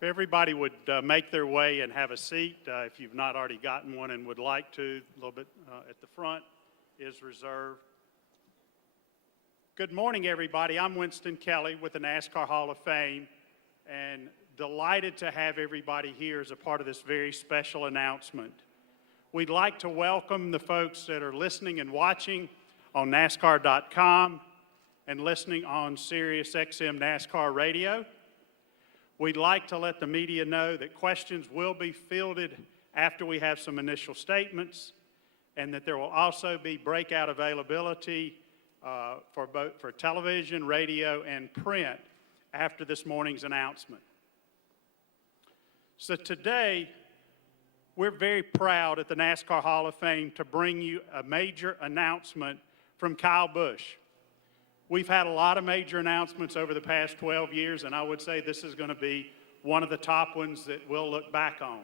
If everybody would make their way and have a seat, if you've not already gotten one and would like to, a little bit at the front is reserved. Good morning, everybody. I'm Winston Kelly with the NASCAR Hall of Fame, and delighted to have everybody here as a part of this very special announcement. We'd like to welcome the folks that are listening and watching on NASCAR.com and listening on Sirius XM NASCAR Radio. We'd like to let the media know that questions will be fielded after we have some initial statements, and that there will also be breakout availability for television, radio, and print after this morning's announcement. So today, we're very proud at the NASCAR Hall of Fame to bring you a major announcement from Kyle Busch. We've had a lot of major announcements over the past 12 years, and I would say this is going to be one of the top ones that we'll look back on.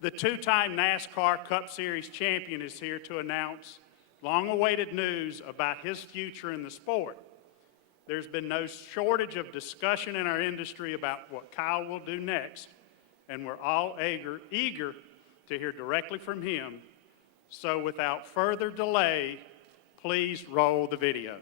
The two-time NASCAR Cup Series champion is here to announce long-awaited news about his future in the sport. There's been no shortage of discussion in our industry about what Kyle will do next, and we're all eager to hear directly from him. So without further delay, please roll the video.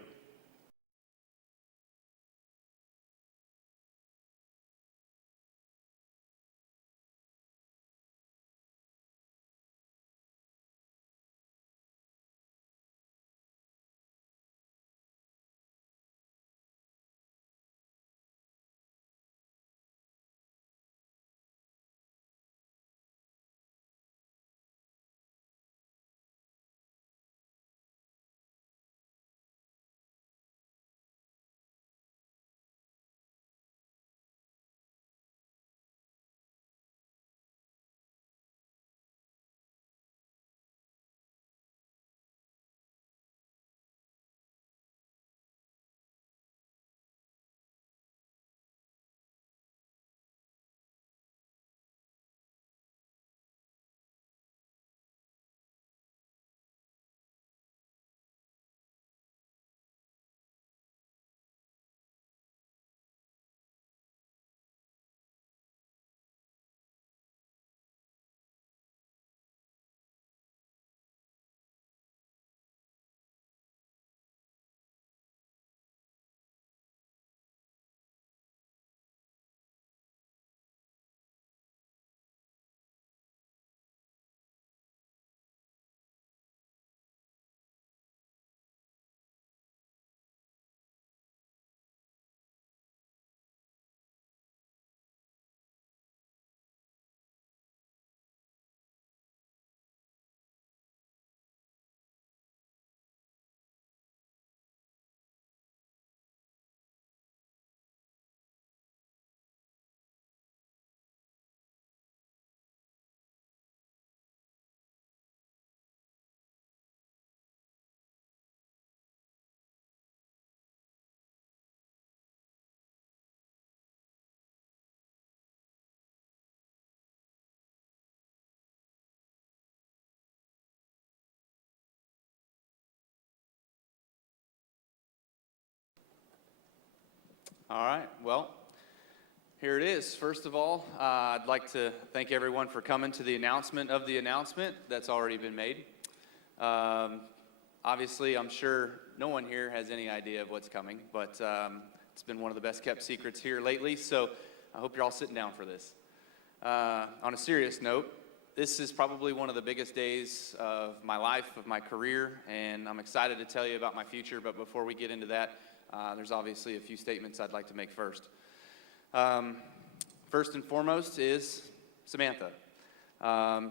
All right, well, here it is. First of all, I'd like to thank everyone for coming to the announcement of the announcement that's already been made. Obviously, I'm sure no one here has any idea of what's coming, but it's been one of the best kept secrets here lately, so I hope you're all sitting down for this. On a serious note, this is probably one of the biggest days of my life, of my career, and I'm excited to tell you about my future, but before we get into that, there's obviously a few statements I'd like to make first. First and foremost is Samantha.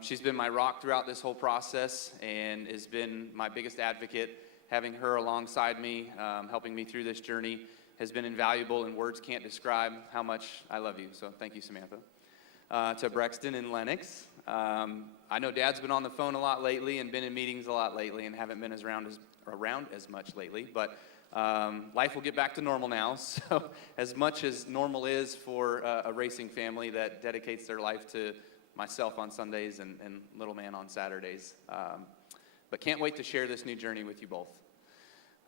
She's been my rock throughout this whole process and has been my biggest advocate. Having her alongside me, helping me through this journey, has been invaluable, and words can't describe how much I love you. So thank you, Samantha. To Brexton and Lennox. I know Dad's been on the phone a lot lately and been in meetings a lot lately and haven't been around as much lately, but life will get back to normal now. So as much as normal is for a racing family that dedicates their life to myself on Sundays and little man on Saturdays. But can't wait to share this new journey with you both.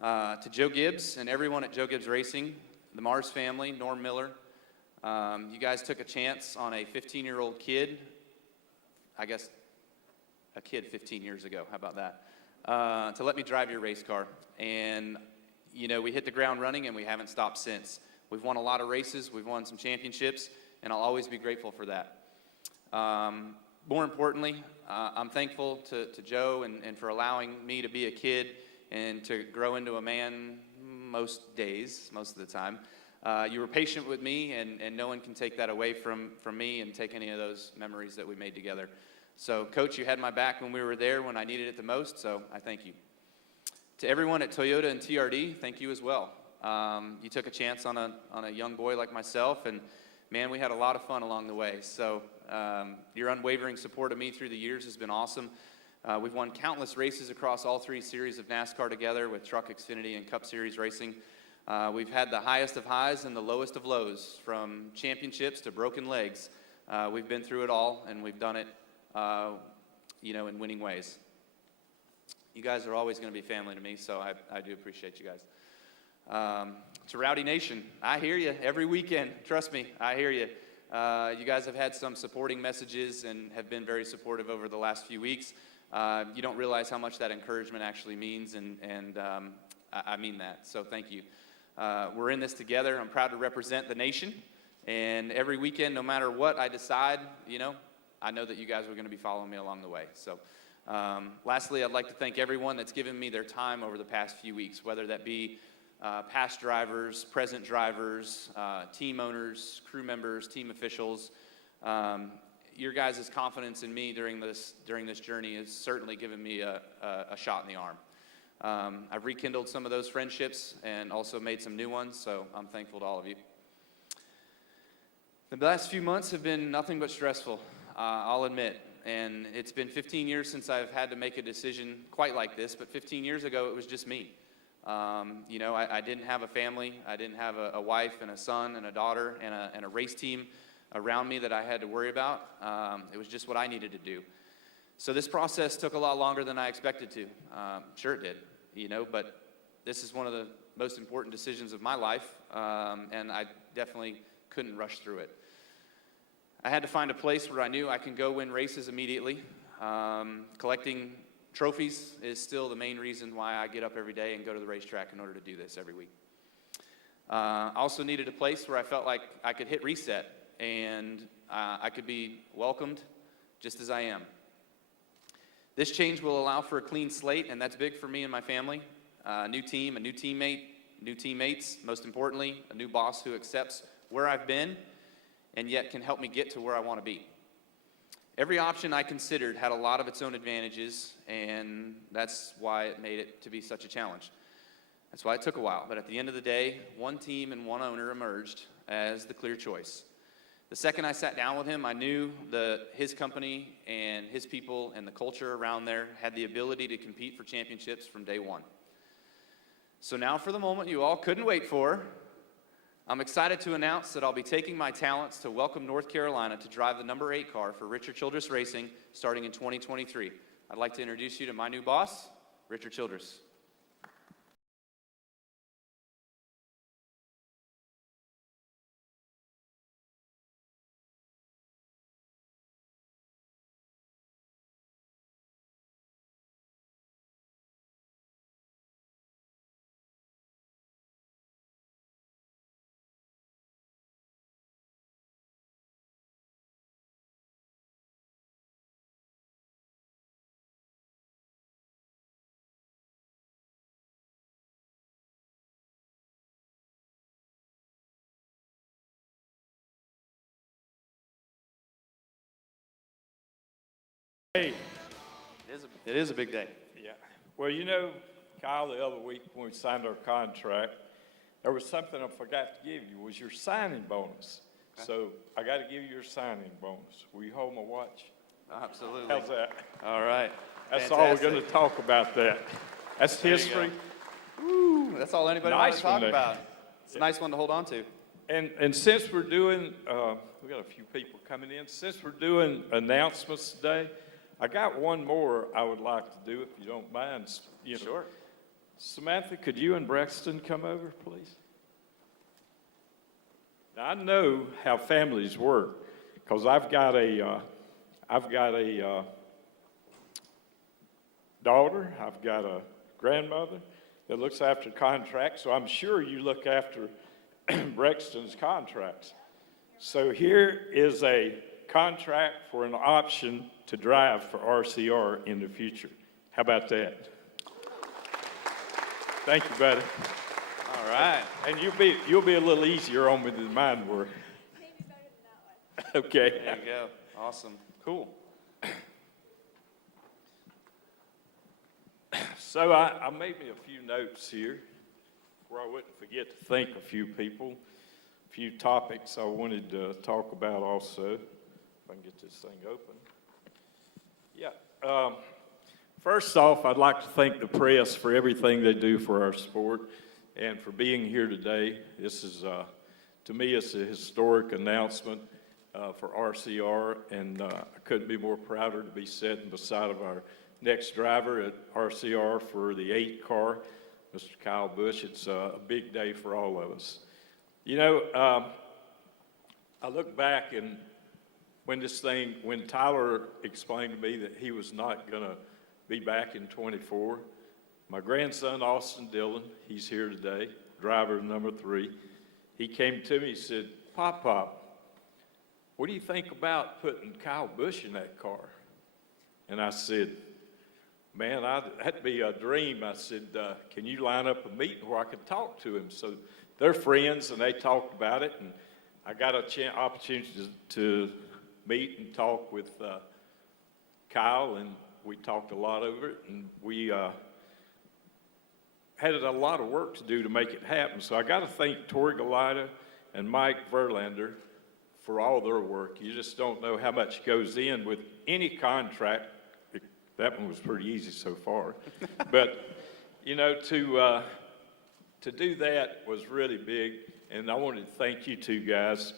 To Joe Gibbs and everyone at Joe Gibbs Racing, the Mars family, Norm Miller, You guys took a chance on a 15-year-old kid, I guess a kid 15 years ago, how about that, to let me drive your race car. And, you know, we hit the ground running and we haven't stopped since. We've won a lot of races, we've won some championships, and I'll always be grateful for that. More importantly, I'm thankful to Joe and for allowing me to be a kid and to grow into a man most days, most of the time. You were patient with me, and no one can take that away from me and take any of those memories that we made together. So, Coach, you had my back when we were there when I needed it the most, so I thank you. To everyone at Toyota and TRD, thank you as well. You took a chance on a young boy like myself, and man, we had a lot of fun along the way. So your unwavering support of me through the years has been awesome. We've won countless races across all 3 series of NASCAR together with Truck Xfinity and Cup Series racing. We've had the highest of highs and the lowest of lows, from championships to broken legs. We've been through it all, and we've done it, you know, in winning ways. You guys are always going to be family to me, so I do appreciate you guys. To Rowdy Nation, I hear you every weekend. Trust me, I hear you. You guys have had some supporting messages and have been very supportive over the last few weeks. You don't realize how much that encouragement actually means, and I mean that, so thank you. We're in this together. I'm proud to represent the nation, and every weekend, no matter what I decide, you know, I know that you guys are going to be following me along the way. So lastly, I'd like to thank everyone that's given me their time over the past few weeks, whether that be past drivers, present drivers, team owners, crew members, team officials. Your guys' confidence in me during this journey has certainly given me a shot in the arm. I've rekindled some of those friendships and also made some new ones, so I'm thankful to all of you. The last few months have been nothing but stressful, I'll admit. And it's been 15 years since I've had to make a decision quite like this, but 15 years ago it was just me. You know, I didn't have a family. I didn't have a wife and a son and a daughter and a race team around me that I had to worry about. It was just what I needed to do. So this process took a lot longer than I expected to. Sure it did, you know, but this is one of the most important decisions of my life, and I definitely couldn't rush through it. I had to find a place where I knew I can go win races immediately. Collecting trophies is still the main reason why I get up every day and go to the racetrack in order to do this every week. I also needed a place where I felt like I could hit reset and I could be welcomed just as I am. This change will allow for a clean slate, and that's big for me and my family. A new team, a new teammate, new teammates, most importantly, a new boss who accepts where I've been and yet can help me get to where I want to be. Every option I considered had a lot of its own advantages, and that's why it made it to be such a challenge. That's why it took a while, but at the end of the day, one team and one owner emerged as the clear choice. The second I sat down with him, I knew that his company and his people and the culture around there had the ability to compete for championships from day one. So now for the moment you all couldn't wait for, I'm excited to announce that I'll be taking my talents to Welcome, North Carolina to drive the number 8 car for Richard Childress Racing starting in 2023. I'd like to introduce you to my new boss, Richard Childress. Hey. It is a big day. Yeah. Well, you know, Kyle, the other week when we signed our contract, there was something I forgot to give you, was your signing bonus. Okay. So I got to give you your signing bonus. Will you hold my watch? Absolutely. How's that? All right. That's Fantastic. all we're going to talk about that. That's history. Woo, that's all anybody wants to talk there. about. It's a nice one to hold on to. And since we're doing, we got a few people coming in. Since we're doing announcements today, I got one more I would like to do, if you don't mind. You know. Sure. Samantha, could you and Braxton come over, please? Now, I know how families work, because I've got a daughter, I've got a grandmother that looks after contracts, so I'm sure you look after Brexton's contracts. So here is a contract for an option to drive for RCR in the future. How about that? Thank you, buddy. All right. And you'll be a little easier on me than mine were. Maybe better than that one. Okay. There you go. Awesome. Cool. So I made me a few notes here where I wouldn't forget to thank a few people, a few topics I wanted to talk about also. If I can get this thing open. Yeah. First off, I'd like to thank the press for everything they do for our sport and for being here today. This is, to me, it's a historic announcement for RCR, and I couldn't be more prouder to be sitting beside of our next driver at RCR for the 8 car, Mr. Kyle Busch. It's a big day for all of us. You know, I look back and when Tyler explained to me that he was not going to be back in 24, my grandson, Austin Dillon, he's here today, driver number 3, he came to me and said, Pop, what do you think about putting Kyle Busch in that car? And I said, man, that'd be a dream. I said, can you line up a meeting where I could talk to him? So they're friends, and they talked about it, and I got an opportunity to meet and talk with Kyle, and we talked a lot over it, and we had a lot of work to do to make it happen. So I got to thank Tori Galida and Mike Verlander for all their work. You just don't know how much goes in with any contract. That one was pretty easy so far. But, you know, to do that was really big, and I wanted to thank you two guys.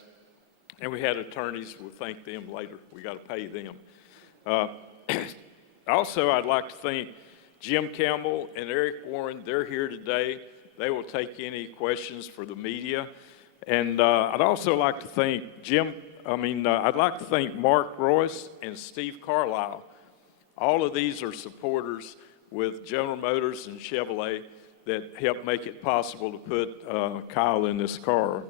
And we had attorneys. We'll thank them later. We got to pay them. Also, I'd like to thank Jim Campbell and Eric Warren. They're here today. They will take any questions for the media. And I'd also like to thank I'd like to thank Mark Royce and Steve Carlisle. All of these are supporters with General Motors and Chevrolet that helped make it possible to put Kyle in this car.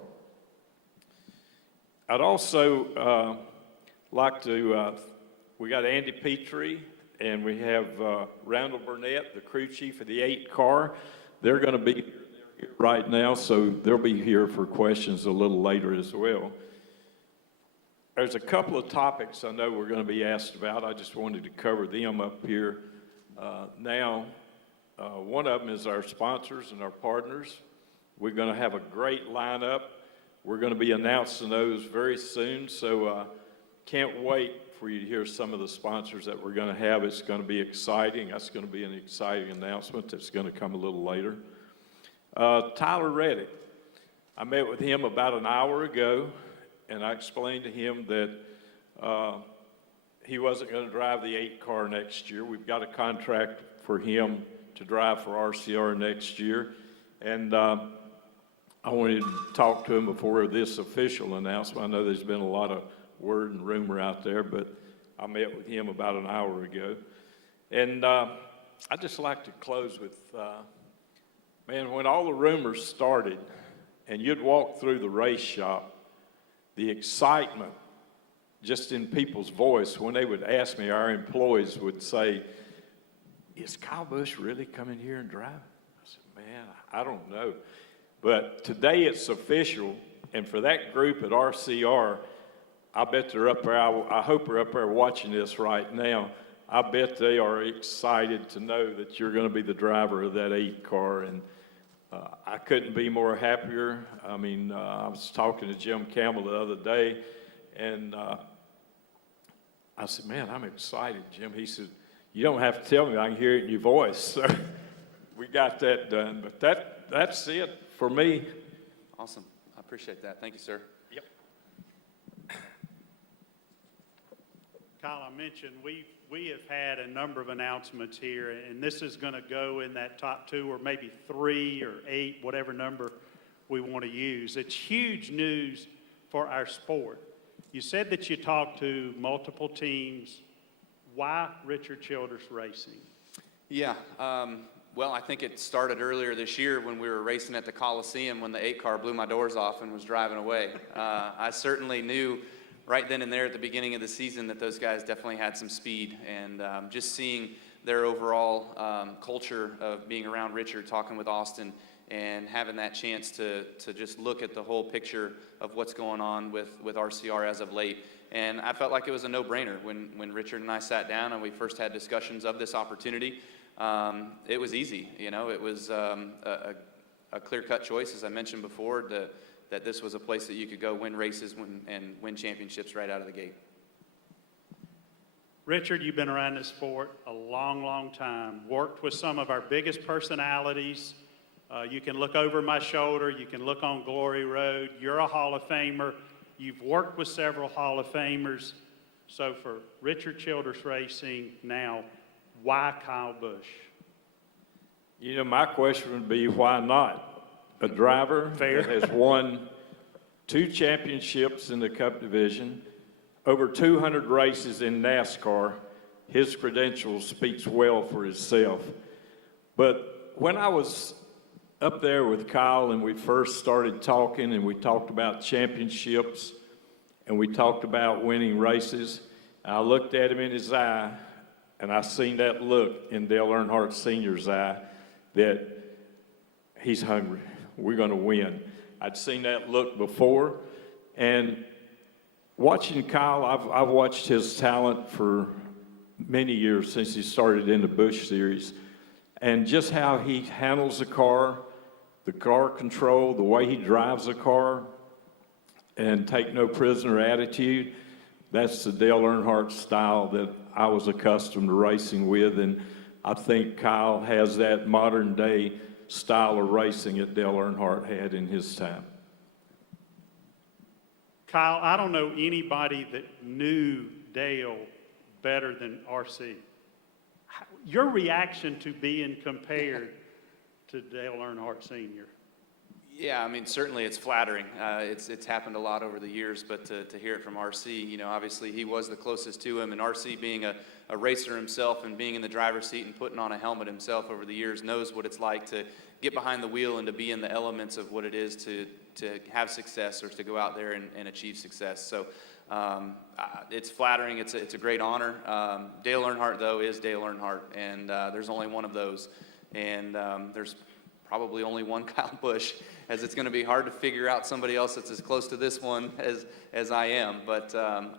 I'd also like to, we got Andy Petrie, and we have Randall Burnett, the crew chief of the 8 car. They're going to be here right now, so they'll be here for questions a little later as well. There's a couple of topics I know we're going to be asked about. I just wanted to cover them up here now. One of them is our sponsors and our partners. We're going to have a great lineup. We're going to be announcing those very soon, so can't wait for you to hear some of the sponsors that we're going to have. It's going to be exciting. That's going to be an exciting announcement that's going to come a little later. Tyler Reddick, I met with him about an hour ago, and I explained to him that he wasn't going to drive the 8 car next year. We've got a contract for him to drive for RCR next year, and I wanted to talk to him before this official announcement. I know there's been a lot of word and rumor out there, but I met with him about an hour ago. And I'd just like to close with, man, when all the rumors started and you'd walk through the race shop, the excitement just in people's voice when they would ask me, our employees would say, is Kyle Busch really coming here and driving? I said, man, I don't know. But today it's official, and for that group at RCR, I bet they're up there. I hope they're up there watching this right now. I bet they are excited to know that you're going to be the driver of that 8 car, and I couldn't be more happier. I mean, I was talking to Jim Campbell the other day, and I said, man, I'm excited, Jim. He said, you don't have to tell me. I can hear it in your voice. So we got that done. But that's it for me. Awesome. I appreciate that. Thank you, sir. Yep. Kyle, I mentioned we have had a number of announcements here, and this is going to go in that top 2 or maybe 3 or 8, whatever number we want to use. It's huge news for our sport. You said that you talked to multiple teams. Why Richard Childress Racing? Yeah, well, I think it started earlier this year when we were racing at the Coliseum when the 8 car blew my doors off and was driving away. I certainly knew right then and there at the beginning of the season that those guys definitely had some speed, and just seeing their overall culture of being around Richard, talking with Austin, and having that chance to just look at the whole picture of what's going on with RCR as of late. And I felt like it was a no-brainer when Richard and I sat down and we first had discussions of this opportunity. It was easy, you know, it was a clear-cut choice, as I mentioned before, that this was a place that you could go win races and win championships right out of the gate. Richard, you've been around this sport a long, long time, worked with some of our biggest personalities. You can look over my shoulder, you can look on Glory Road. You're a Hall of Famer. You've worked with several Hall of Famers. So for Richard Childress Racing now, why Kyle Busch? You know, my question would be, why not? A driver Fair. that has won 2 championships in the Cup division, over 200 races in NASCAR, his credentials speaks well for himself. But when I was up there with Kyle and we first started talking and we talked about championships and we talked about winning races, I looked at him in his eye and I seen that look in Dale Earnhardt Sr.'s eye that he's hungry. We're going to win. I'd seen that look before, and watching Kyle, I've watched his talent for many years since he started in the Busch series, and just how he handles the car control, the way he drives a car, and take no prisoner attitude. That's the Dale Earnhardt style that I was accustomed to racing with, and I think Kyle has that modern day style of racing that Dale Earnhardt had in his time. Kyle, I don't know anybody that knew Dale better than RC. Your reaction to being compared to Dale Earnhardt Sr.? Yeah, I mean, certainly it's flattering. It's happened a lot over the years, but to hear it from RC, you know, obviously he was the closest to him, and RC being a racer himself and being in the driver's seat and putting on a helmet himself over the years knows what it's like to get behind the wheel and to be in the elements of what it is to have success or to go out there and achieve success. So it's flattering. It's a great honor. Dale Earnhardt, though, is Dale Earnhardt, and there's only one of those. And there's probably only one Kyle Busch, as it's going to be hard to figure out somebody else that's as close to this one as I am. But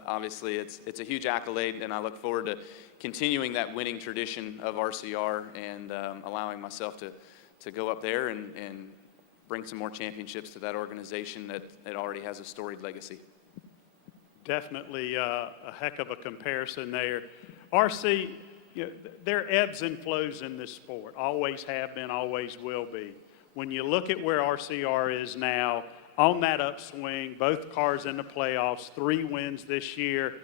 obviously, it's a huge accolade, and I look forward to continuing that winning tradition of RCR and allowing myself to go up there and bring some more championships to that organization that already has a storied legacy. Definitely a heck of a comparison there. RC, you know, there are ebbs and flows in this sport, always have been, always will be. When you look at where RCR is now, on that upswing, both cars in the playoffs, 3 wins this year.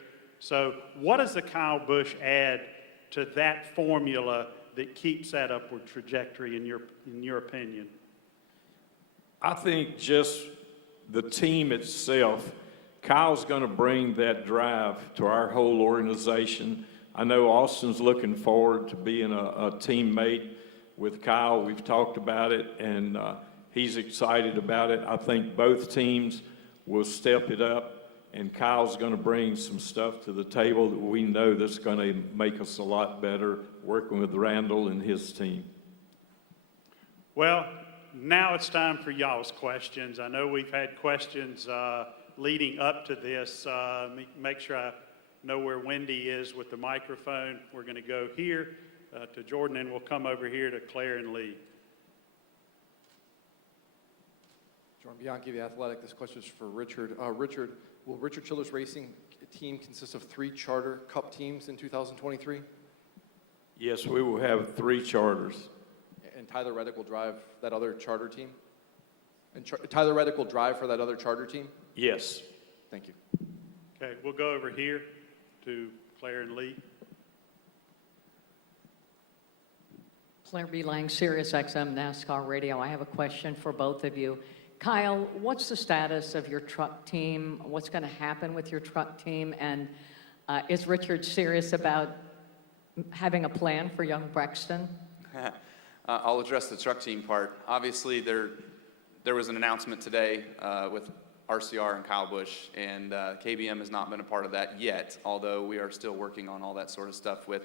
So what does the Kyle Busch add to that formula that keeps that upward trajectory in your opinion? I think just the team itself, Kyle's going to bring that drive to our whole organization. I know Austin's looking forward to being a teammate with Kyle. We've talked about it, and he's excited about it. I think both teams will step it up, and Kyle's going to bring some stuff to the table that we know that's going to make us a lot better working with Randall and his team. Well, now it's time for y'all's questions. I know we've had questions leading up to this. Make sure I know where Wendy is with the microphone. We're going to go here to Jordan, and we'll come over here to Claire and Lee. Jordan Bianchi, The Athletic. This question is for Richard. Richard, will Richard Childress Racing team consist of 3 charter cup teams in 2023? Yes, we will have 3 charters. And Tyler Reddick will drive that other charter team? And Tyler Reddick will drive for that other charter team? Yes. Thank you. Okay, we'll go over here to Claire and Lee. Claire B. Lang, Sirius XM NASCAR Radio. I have a question for both of you. Kyle, what's the status of your truck team? What's going to happen with your truck team? And is Richard serious about having a plan for young Brexton? I'll address the truck team part. Obviously, there was an announcement today with RCR and Kyle Busch, and KBM has not been a part of that yet, although we are still working on all that sort of stuff with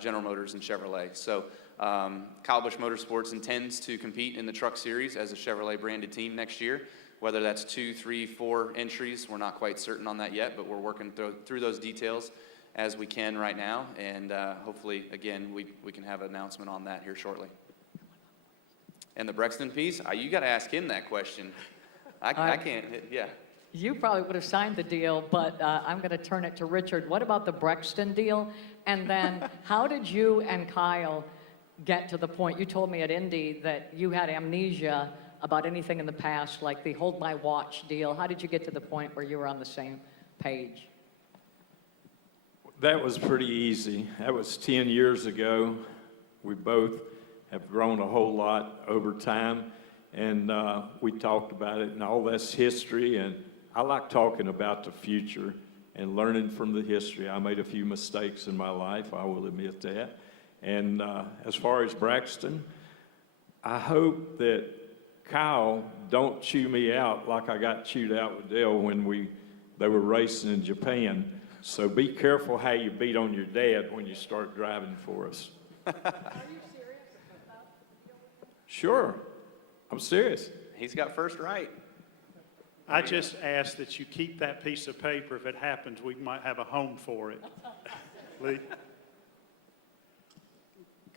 General Motors and Chevrolet. So Kyle Busch Motorsports intends to compete in the Truck Series as a Chevrolet branded team next year. Whether that's 2, 3, 4 entries, we're not quite certain on that yet, but we're working through those details as we can right now, and hopefully, again, we can have an announcement on that here shortly. And the Brexton piece, you got to ask him that question. I can't, yeah. You probably would have signed the deal, but I'm going to turn it to Richard. What about the Brexton deal? And then how did you and Kyle get to the point, you told me at Indy that you had amnesia about anything in the past, like the Hold My Watch deal. How did you get to the point where you were on the same page? That was pretty easy. That was 10 years ago. We both have grown a whole lot over time, and we talked about it, and all that's history, and I like talking about the future and learning from the history. I made a few mistakes in my life, I will admit that. And as far as Braxton, I hope that Kyle don't chew me out like I got chewed out with Dale when they were racing in Japan. So be careful how you beat on your dad when you start driving for us. Are you serious about the deal with him? Sure, I'm serious. He's got first right. I just ask that you keep that piece of paper. If it happens, we might have a home for it. Lee?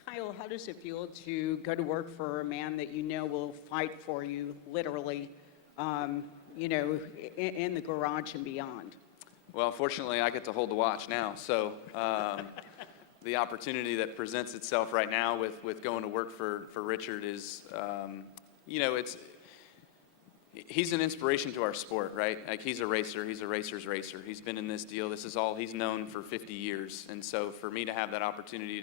Kyle, how does it feel to go to work for a man that you know will fight for you, literally, in the garage and beyond? Well, fortunately, I get to hold the watch now, so the opportunity that presents itself right now with going to work for Richard is, he's an inspiration to our sport, right? Like, he's a racer. He's a racer's racer. He's been in this deal. This is all he's known for 50 years. And so for me to have that opportunity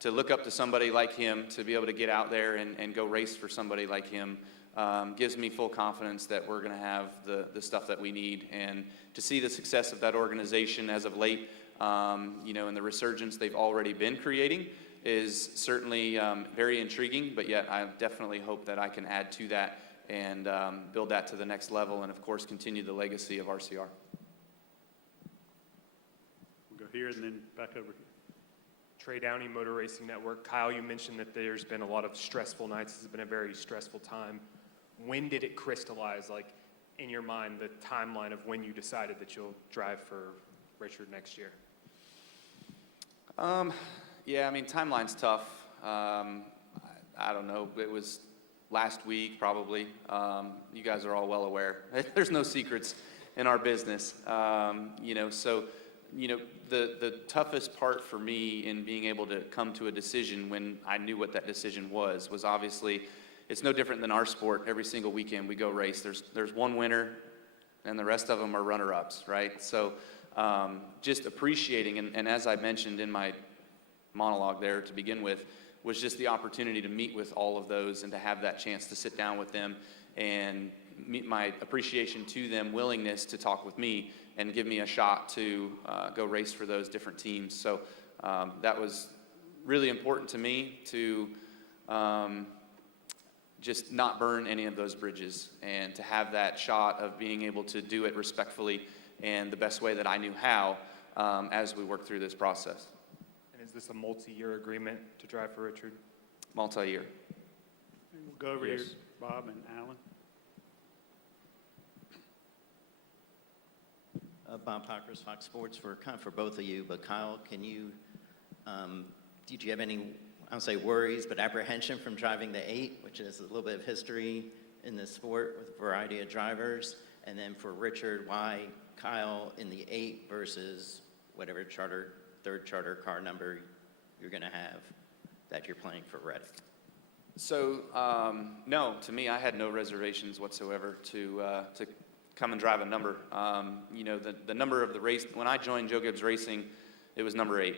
to look up to somebody like him, to be able to get out there and go race for somebody like him, gives me full confidence that we're going to have the stuff that we need. And to see the success of that organization as of late, and the resurgence they've already been creating is certainly very intriguing, but yet I definitely hope that I can add to that and build that to the next level, and of course continue the legacy of RCR. We'll go here and then back over here. Trey Downey, Motor Racing Network. Kyle, you mentioned that there's been a lot of stressful nights. This has been a very stressful time. When did it crystallize, like, in your mind, the timeline of when you decided that you'll drive for Richard next year? Yeah, I mean, timeline's tough. I don't know. It was last week, probably. You guys are all well aware. There's no secrets in our business. The toughest part for me in being able to come to a decision when I knew what that decision was obviously, it's no different than our sport. Every single weekend we go race. There's one winner, and the rest of them are runner-ups, right? So just appreciating, and as I mentioned in my monologue there to begin with, was just the opportunity to meet with all of those and to have that chance to sit down with them and meet my appreciation to them, willingness to talk with me and give me a shot to go race for those different teams. So that was really important to me to just not burn any of those bridges and to have that shot of being able to do it respectfully and the best way that I knew how as we work through this process. And is this a multi-year agreement to drive for Richard? Multi-year. We'll go over Yes. here, Bob and Alan. Bob Pockers, Fox Sports, for both of you. But Kyle, can you, did you have any, I don't say worries, but apprehension from driving the 8, which is a little bit of history in the sport with a variety of drivers? And then for Richard, why Kyle in the 8 versus whatever third charter car number you're going to have that you're planning for Reddick? So, no, to me, I had no reservations whatsoever to come and drive a number. The number of the race, when I joined Joe Gibbs Racing, it was number 8.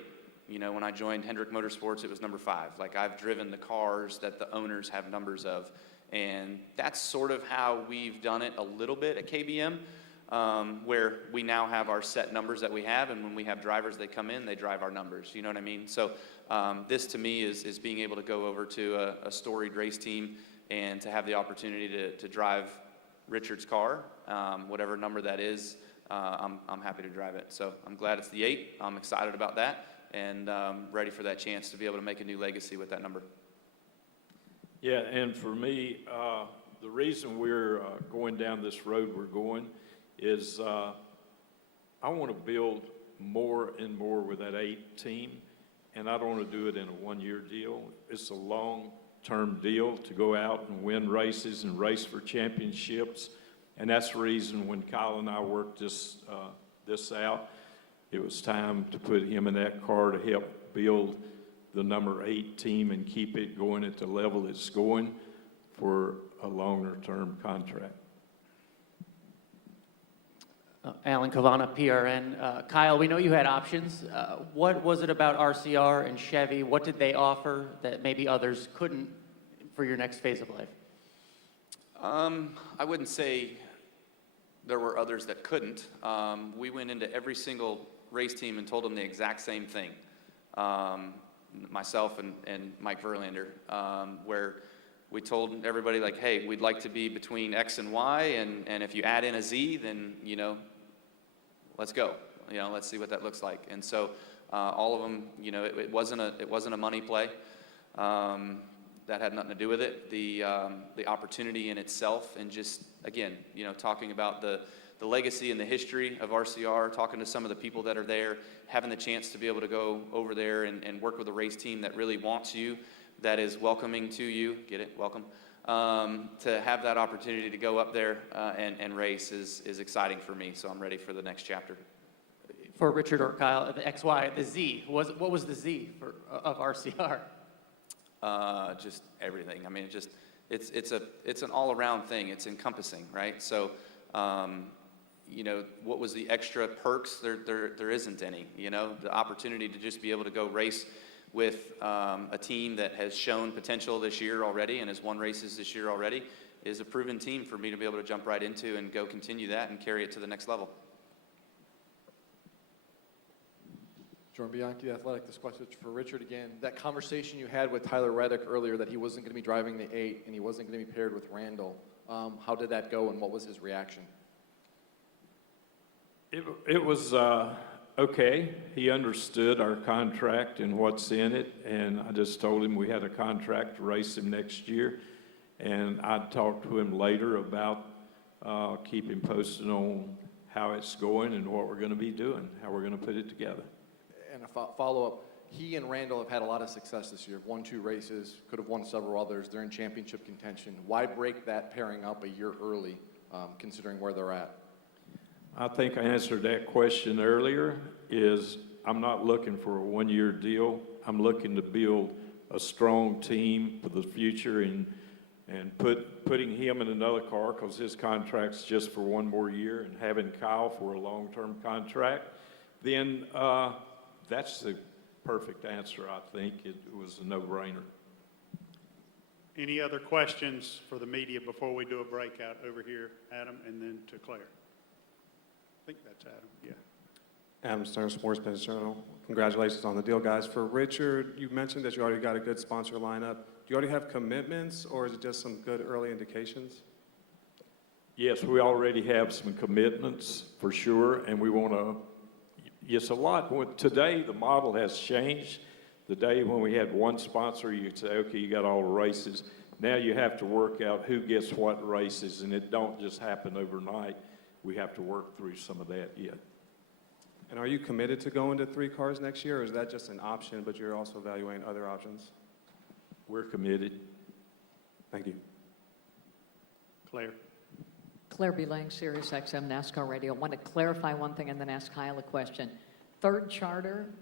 When I joined Hendrick Motorsports, it was number 5. Like, I've driven the cars that the owners have numbers of. And that's sort of how we've done it a little bit at KBM, where we now have our set numbers that we have, and when we have drivers, they come in, they drive our numbers, you know what I mean? So this to me is being able to go over to a storied race team and to have the opportunity to drive Richard's car, whatever number that is. I'm happy to drive it. So I'm glad it's the 8. I'm excited about that, and ready for that chance to be able to make a new legacy with that number. Yeah, and for me, the reason we're going down this road we're going is I want to build more and more with that 8 team, and I don't want to do it in a one-year deal. It's a long-term deal to go out and win races and race for championships, and that's the reason when Kyle and I worked this out, it was time to put him in that car to help build the number 8 team and keep it going at the level it's going for a longer-term contract. Alan Cavana, PRN. Kyle, we know you had options. What was it about RCR and Chevy? What did they offer that maybe others couldn't for your next phase of life? I wouldn't say there were others that couldn't. We went into every single race team and told them the exact same thing. Myself and Mike Verlander, where we told everybody, like, hey, we'd like to be between X and Y, and if you add in a Z, then, you know, let's go. You know, let's see what that looks like. And so all of them, you know, it wasn't a money play. That had nothing to do with it. The opportunity in itself, and just, again, you know, talking about the legacy and the history of RCR, talking to some of the people that are there, having the chance to be able to go over there and work with a race team that really wants you, that is welcoming to you, get it, welcome, to have that opportunity to go up there and race is exciting for me, so I'm ready for the next chapter. For Richard or Kyle, the XY, the Z, what was the Z of RCR? Just everything. I mean, it's an all-around thing. It's encompassing, right? So, you know, what was the extra perks? There isn't any. You know, the opportunity to just be able to go race with a team that has shown potential this year already and has won races this year already is a proven team for me to be able to jump right into and go continue that and carry it to the next level. Jordan Bianchi, The Athletic. This question is for Richard again. That conversation you had with Tyler Reddick earlier that he wasn't going to be driving the 8 and he wasn't going to be paired with Randall, how did that go and what was his reaction? It was okay. He understood our contract and what's in it, and I just told him we had a contract to race him next year, and I'd talk to him later about keep him posted on how it's going and what we're going to be doing, how we're going to put it together. And a follow-up, he and Randall have had a lot of success this year, won 2 races, could have won several others. They're in championship contention. Why break that pairing up a year early, considering where they're at? I think I answered that question earlier, is I'm not looking for a one-year deal. I'm looking to build a strong team for the future and putting him in another car because his contract's just for 1 more year and having Kyle for a long-term contract. Then that's the perfect answer, I think. It was a no-brainer. Any other questions for the media before we do a breakout over here, Adam, and then to Claire? I think that's Adam, yeah. Adam Stern, Sports Business Journal. Congratulations on the deal, guys. For Richard, you mentioned that you already got a good sponsor lineup. Do you already have commitments, or is it just some good early indications? Yes, we already have some commitments for sure, and we want to. Yes, a lot. Today, the model has changed. The day when we had one sponsor, you could say, okay, you got all the races. Now you have to work out who gets what races, and it don't just happen overnight. We have to work through some of that yet. And are you committed to going to 3 cars next year, or is that just an option, but you're also evaluating other options? We're committed. Thank you. Claire. Claire B. Lang, Sirius XM, NASCAR Radio. I want to clarify one thing and then ask Kyle a question. 3rd charter,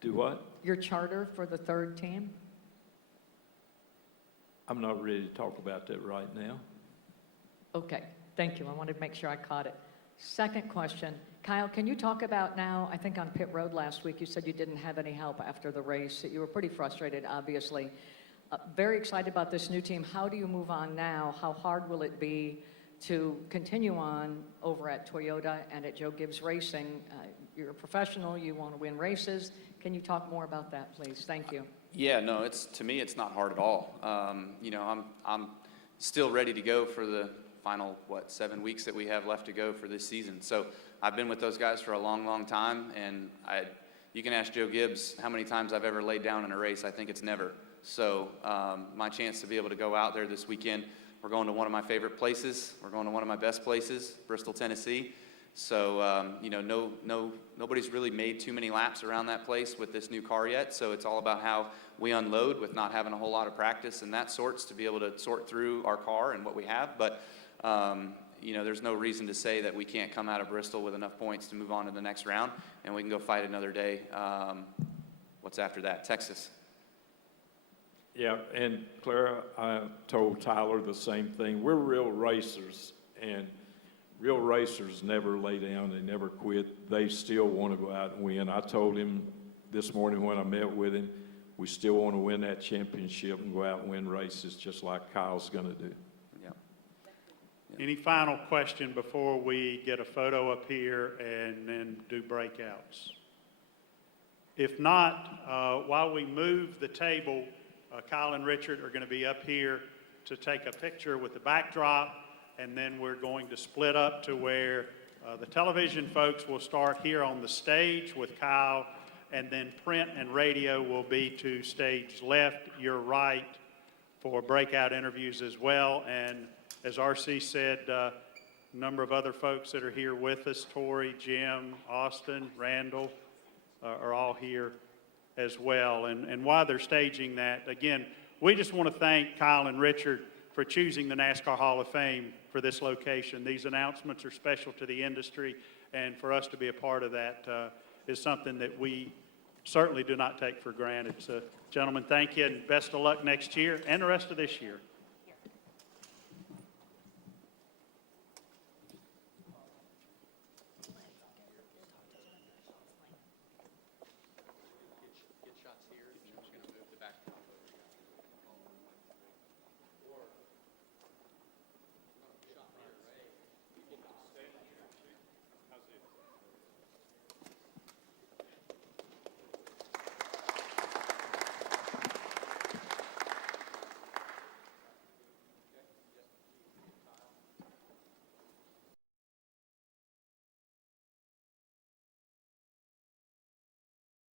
Do what? your charter for the 3rd team? I'm not ready to talk about that right now. Okay, thank you. I wanted to make sure I caught it. Second question, Kyle, can you talk about now, I think on pit road last week, you said you didn't have any help after the race, that you were pretty frustrated, obviously. Very excited about this new team. How do you move on now? How hard will it be to continue on over at Toyota and at Joe Gibbs Racing? You're a professional, you want to win races. Can you talk more about that, please? Thank you. Yeah, no, to me, it's not hard at all. You know, I'm still ready to go for the final, 7 weeks that we have left to go for this season. So I've been with those guys for a long, long time, and you can ask Joe Gibbs how many times I've ever laid down in a race. I think it's never. So my chance to be able to go out there this weekend, we're going to one of my favorite places. We're going to one of my best places, Bristol, Tennessee. So, you know, nobody's really made too many laps around that place with this new car yet. So it's all about how we unload with not having a whole lot of practice and that sorts to be able to sort through our car and what we have. But, you know, there's no reason to say that we can't come out of Bristol with enough points to move on to the next round, and we can go fight another day. What's after that? Texas. Yeah, and Clara, I told Tyler the same thing. We're real racers, and real racers never lay down. They never quit. They still want to go out and win. I told him this morning when I met with him, we still want to win that championship and go out and win races just like Kyle's going to do. Yeah. Any final question before we get a photo up here and then do breakouts? If not, while we move the table, Kyle and Richard are going to be up here to take a picture with the backdrop, and then we're going to split up to where the television folks will start here on the stage with Kyle, and then print and radio will be to stage left, your right, for breakout interviews as well. And as RC said, a number of other folks that are here with us, Tori, Jim, Austin, Randall, are all here as well. And while they're staging that, again, we just want to thank Kyle and Richard for choosing the NASCAR Hall of Fame for this location. These announcements are special to the industry, and for us to be a part of that is something that we certainly do not take for granted. So, gentlemen, thank you, and best of luck next year and the rest of this year.